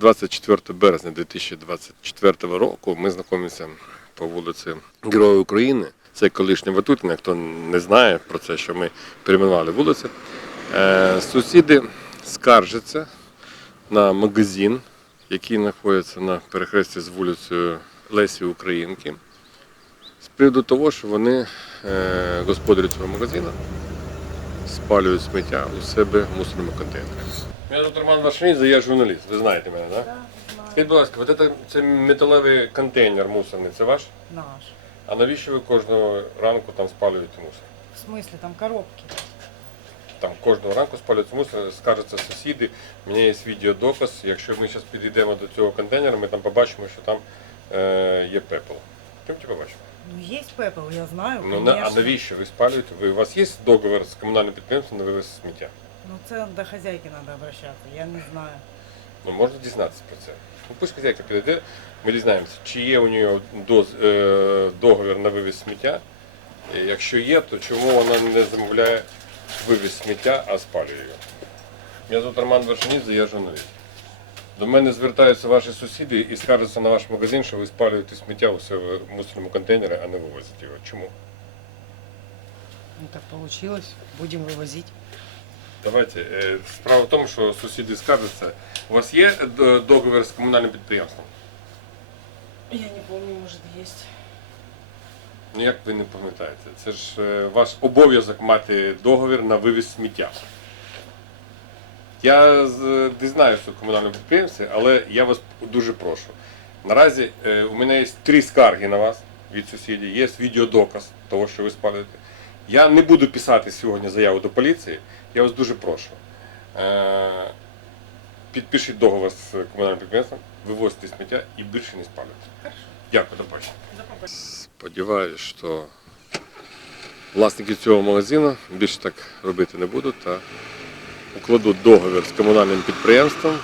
24 березня 2024 року ми знаходимося по вулиці Героя України. Це колишня Ватутіна. Хто не знає про це, що ми перейменували вулиці. Е, Сусіди скаржаться на магазин, який знаходиться на перехресті з вулицею Лесі Українки. З приводу того, що вони, е, господарі цього магазину, спалюють сміття у себе в мусорному контейнері. Мене тут Роман Вашинідзе, я журналіст. Ви знаєте мене, так? Да? Скажіть, будь ласка, от це, це металевий контейнер мусорний, це ваш? Наш. А навіщо ви кожного ранку там спалюєте мусор? В смысле, там коробки. Там кожного ранку спалюється мусор, скаржаться сусіди. У мене є відеодоказ. Якщо ми зараз підійдемо до цього контейнера, ми там побачимо, що там е, є пепел. Чому побачимо? Ну, есть Пепел, я знаю, Ну, на, а конечно. навіщо ви спалюєте? Ви, у вас є договір з комунальним підприємством на вивез сміття? Ну, це до хозяйки надо обращаться, я не знаю. Ну, можна дізнатися про це. Ну, пусть хазяйка підійде, ми дізнаємося, чи є у нього доз, е, договір на вивіз сміття. І якщо є, то чому вона не замовляє вивіз сміття, а спалює його? Я звуть Роман Вершинідзе, я журналіст. До мене звертаються ваші сусіди і скаржаться на ваш магазин, що ви спалюєте сміття у себе в мусорному контейнері, а не вивозите його. Чому? Ну, так получилось. Будем вывозить. Давайте. е, Справа в тому, що сусіди скаржаться. У вас є е, договір з комунальним підприємством? Я не помню, может, есть. Ну як ви не пам'ятаєте? Це ж е, ваш обов'язок мати договір на вивіз сміття. Я дізнаюся у комунальному підприємстві, але я вас дуже прошу. Наразі у мене є три скарги на вас від сусідів, є відеодоказ того, що ви спалюєте. Я не буду писати сьогодні заяву до поліції, я вас дуже прошу. Е, Підпишіть договор з комунальним підприємством, вивозьте сміття і більше не спалюйте. Дякую, до побачення. Сподіваюсь, що власники цього магазину більше так робити не будуть та укладуть договір з комунальним підприємством,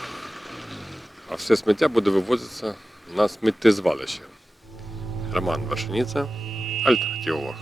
а все сміття буде вивозитися на сміттєзвалище. Роман Вершиніця, Альтернатива.